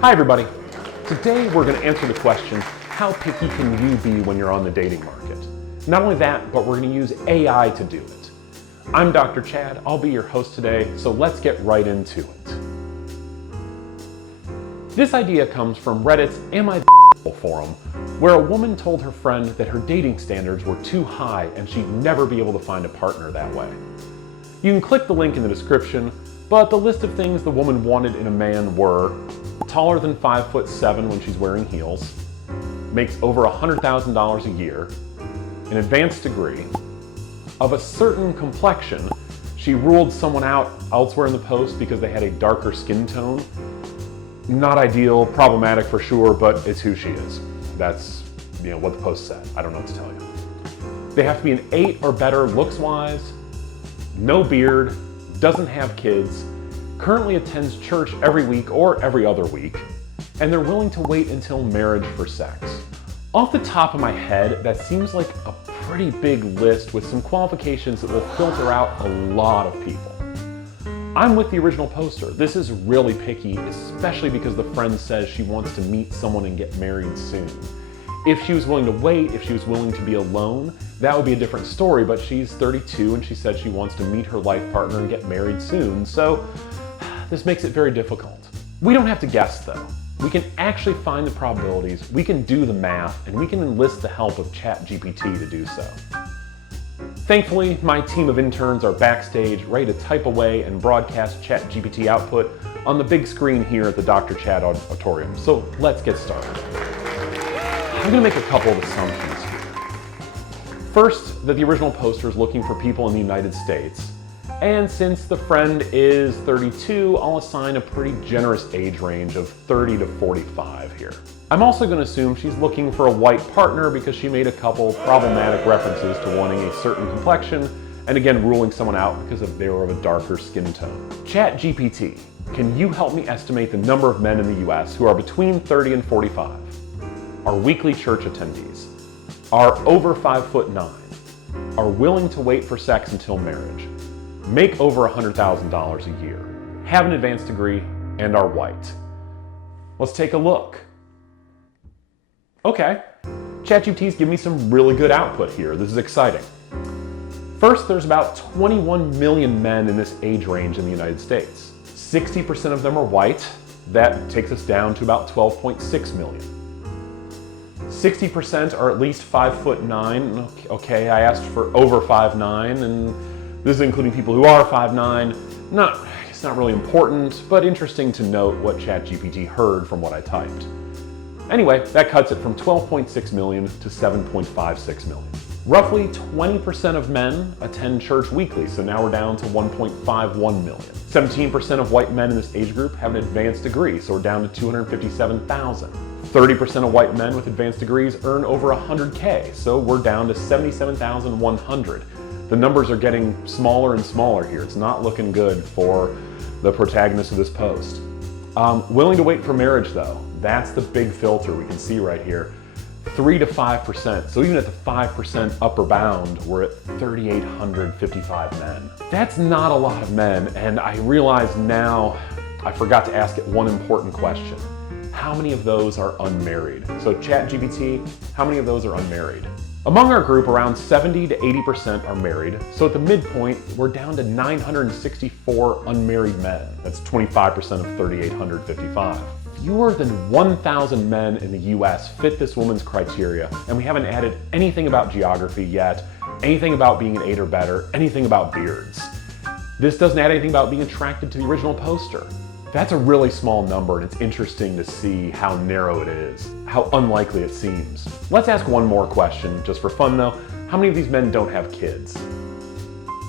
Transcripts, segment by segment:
Hi everybody. Today we're going to answer the question, how picky can you be when you're on the dating market? Not only that, but we're going to use AI to do it. I'm Dr. Chad, I'll be your host today, so let's get right into it. This idea comes from Reddit's Am I the forum, where a woman told her friend that her dating standards were too high and she'd never be able to find a partner that way. You can click the link in the description, but the list of things the woman wanted in a man were taller than 5'7" when she's wearing heels, makes over $100,000 a year, an advanced degree, of a certain complexion. She ruled someone out elsewhere in the post because they had a darker skin tone. Not ideal, problematic for sure, but it's who she is. That's what the post said. I don't know what to tell you. They have to be an 8 or better looks-wise, no beard, doesn't have kids, currently attends church every week or every other week, and they're willing to wait until marriage for sex. Off the top of my head, that seems like a pretty big list with some qualifications that will filter out a lot of people. I'm with the original poster. This is really picky, especially because the friend says she wants to meet someone and get married soon. If she was willing to wait, if she was willing to be alone, that would be a different story, but she's 32 and she said she wants to meet her life partner and get married soon, so this makes it very difficult. We don't have to guess though. We can actually find the probabilities, we can do the math, and we can enlist the help of ChatGPT to do so. Thankfully, my team of interns are backstage, ready to type away and broadcast ChatGPT output on the big screen here at the Dr. Chad Auditorium. So let's get started. I'm going to make a couple of assumptions here. First, that the original poster is looking for people in the United States. And since the friend is 32, I'll assign a pretty generous age range of 30 to 45 here. I'm also going to assume she's looking for a white partner because she made a couple problematic references to wanting a certain complexion, and again ruling someone out because they were of a darker skin tone. ChatGPT, can you help me estimate the number of men in the US who are between 30 and 45, are weekly church attendees, are over 5'9", are willing to wait for sex until marriage, make over $100,000 a year, have an advanced degree, and are white? Let's take a look. Okay, ChatGPT's giving me some really good output here. This is exciting. First, there's about 21 million men in this age range in the United States. 60% of them are white. That takes us down to about 12.6 million. 60% are at least 5'9". Okay, I asked for over 5'9", and this is including people who are 5'9". It's not really important, but interesting to note what ChatGPT heard from what I typed. Anyway, that cuts it from 12.6 million to 7.56 million. Roughly 20% of men attend church weekly, so now we're down to 1.51 million. 17% of white men in this age group have an advanced degree, so we're down to 257,000. 30% of white men with advanced degrees earn over 100K, so we're down to 77,100. The numbers are getting smaller and smaller here. It's not looking good for the protagonist of this post. Willing to wait for marriage though, that's the big filter we can see right here. 3 to 5%, so even at the 5% upper bound, we're at 3,855 men. That's not a lot of men, and I realize now I forgot to ask it one important question. How many of those are unmarried? So ChatGPT, how many of those are unmarried? Among our group, around 70 to 80% are married, so at the midpoint, we're down to 964 unmarried men. That's 25% of 3,855. Fewer than 1,000 men in the US fit this woman's criteria, and we haven't added anything about geography yet, anything about being an 8 or better, anything about beards. This doesn't add anything about being attracted to the original poster. That's a really small number, and it's interesting to see how narrow it is, how unlikely it seems. Let's ask one more question, just for fun though. How many of these men don't have kids?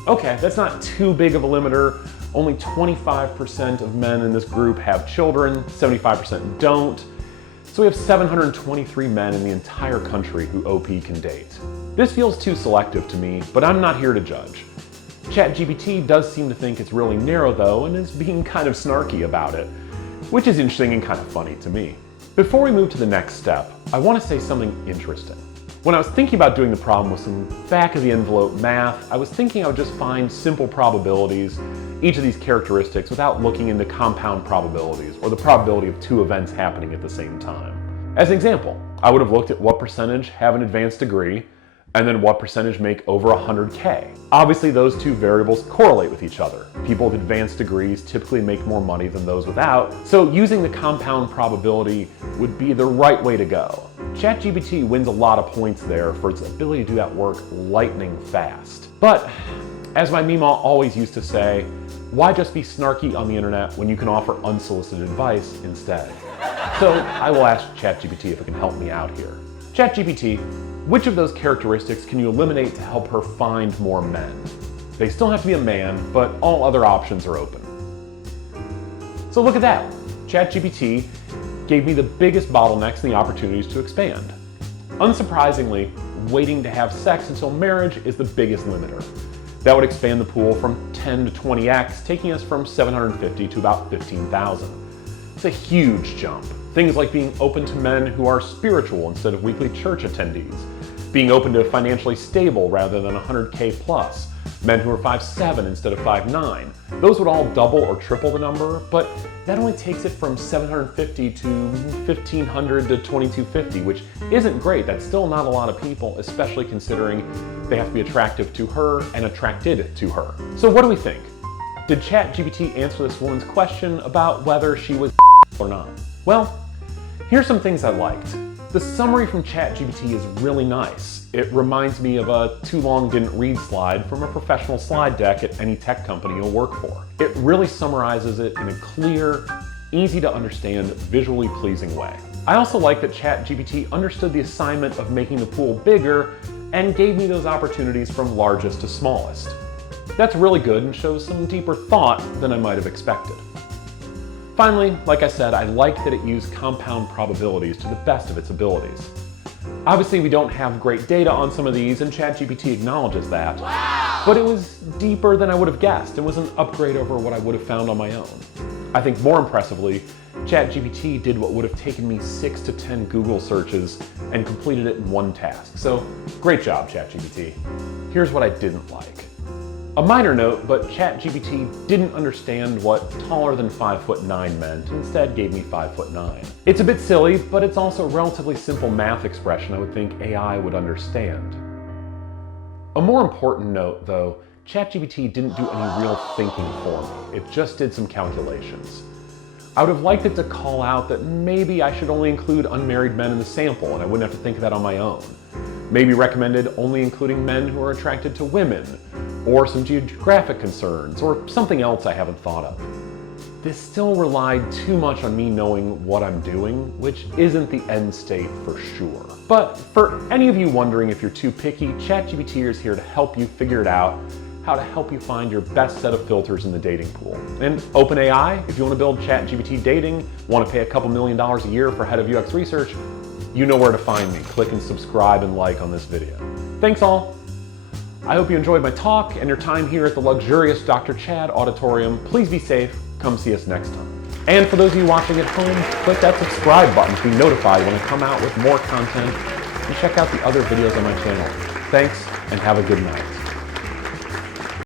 Okay, that's not too big of a limiter. Only 25% of men in this group have children, 75% don't. So we have 723 men in the entire country who OP can date. This feels too selective to me, but I'm not here to judge. ChatGPT does seem to think it's really narrow though, and is being kind of snarky about it, which is interesting and kind of funny to me. Before we move to the next step, I want to say something interesting. When I was thinking about doing the problem with some back-of-the-envelope math, I was thinking I would just find simple probabilities, each of these characteristics, without looking into compound probabilities, or the probability of two events happening at the same time. As an example, I would have looked at what percentage have an advanced degree, and then what percentage make over 100K. Obviously, those two variables correlate with each other. People with advanced degrees typically make more money than those without, so using the compound probability would be the right way to go. ChatGPT wins a lot of points there for its ability to do that work lightning fast. But, as my Mima always used to say, why just be snarky on the internet when you can offer unsolicited advice instead? So I will ask ChatGPT if it can help me out here. ChatGPT, which of those characteristics can you eliminate to help her find more men? They still have to be a man, but all other options are open. So look at that. ChatGPT gave me the biggest bottlenecks and the opportunities to expand. Unsurprisingly, waiting to have sex until marriage is the biggest limiter. That would expand the pool from 10 to 20x, taking us from 750 to about 15,000. It's a huge jump. Things like being open to men who are spiritual instead of weekly church attendees, being open to financially stable rather than 100K plus, men who are 5'7" instead of 5'9". Those would all double or triple the number, but that only takes it from 750 to 1,500 to 2,250, which isn't great. That's still not a lot of people, especially considering they have to be attractive to her and attracted to her. So what do we think? Did ChatGPT answer this woman's question about whether she was or not? Well, here's some things I liked. The summary from ChatGPT is really nice. It reminds me of a too long didn't read slide from a professional slide deck at any tech company you'll work for. It really summarizes it in a clear, easy to understand, visually pleasing way. I also like that ChatGPT understood the assignment of making the pool bigger and gave me those opportunities from largest to smallest. That's really good and shows some deeper thought than I might have expected. Finally, like I said, I like that it used compound probabilities to the best of its abilities. Obviously, we don't have great data on some of these, and ChatGPT acknowledges that. Wow! But it was deeper than I would have guessed and was an upgrade over what I would have found on my own. I think more impressively, ChatGPT did what would have taken me 6 to 10 Google searches and completed it in one task. So, great job, ChatGPT. Here's what I didn't like. A minor note, but ChatGPT didn't understand what taller than 5'9" meant, and instead gave me 5'9". It's a bit silly, but it's also a relatively simple math expression I would think AI would understand. A more important note, though, ChatGPT didn't do any real thinking for me. It just did some calculations. I would have liked it to call out that maybe I should only include unmarried men in the sample, and I wouldn't have to think of that on my own. Maybe recommended only including men who are attracted to women, or some geographic concerns, or something else I haven't thought of. This still relied too much on me knowing what I'm doing, which isn't the end state for sure. But for any of you wondering if you're too picky, ChatGPT is here to help you figure it out, how to help you find your best set of filters in the dating pool. And OpenAI, if you want to build ChatGPT dating, want to pay a couple $1 million a year for head of UX research, you know where to find me. Click and subscribe and like on this video. Thanks all. I hope you enjoyed my talk and your time here at the luxurious Dr. Chad Auditorium. Please be safe. Come see us next time. And for those of you watching at home, click that subscribe button to be notified when I come out with more content, and check out the other videos on my channel. Thanks, and have a good night.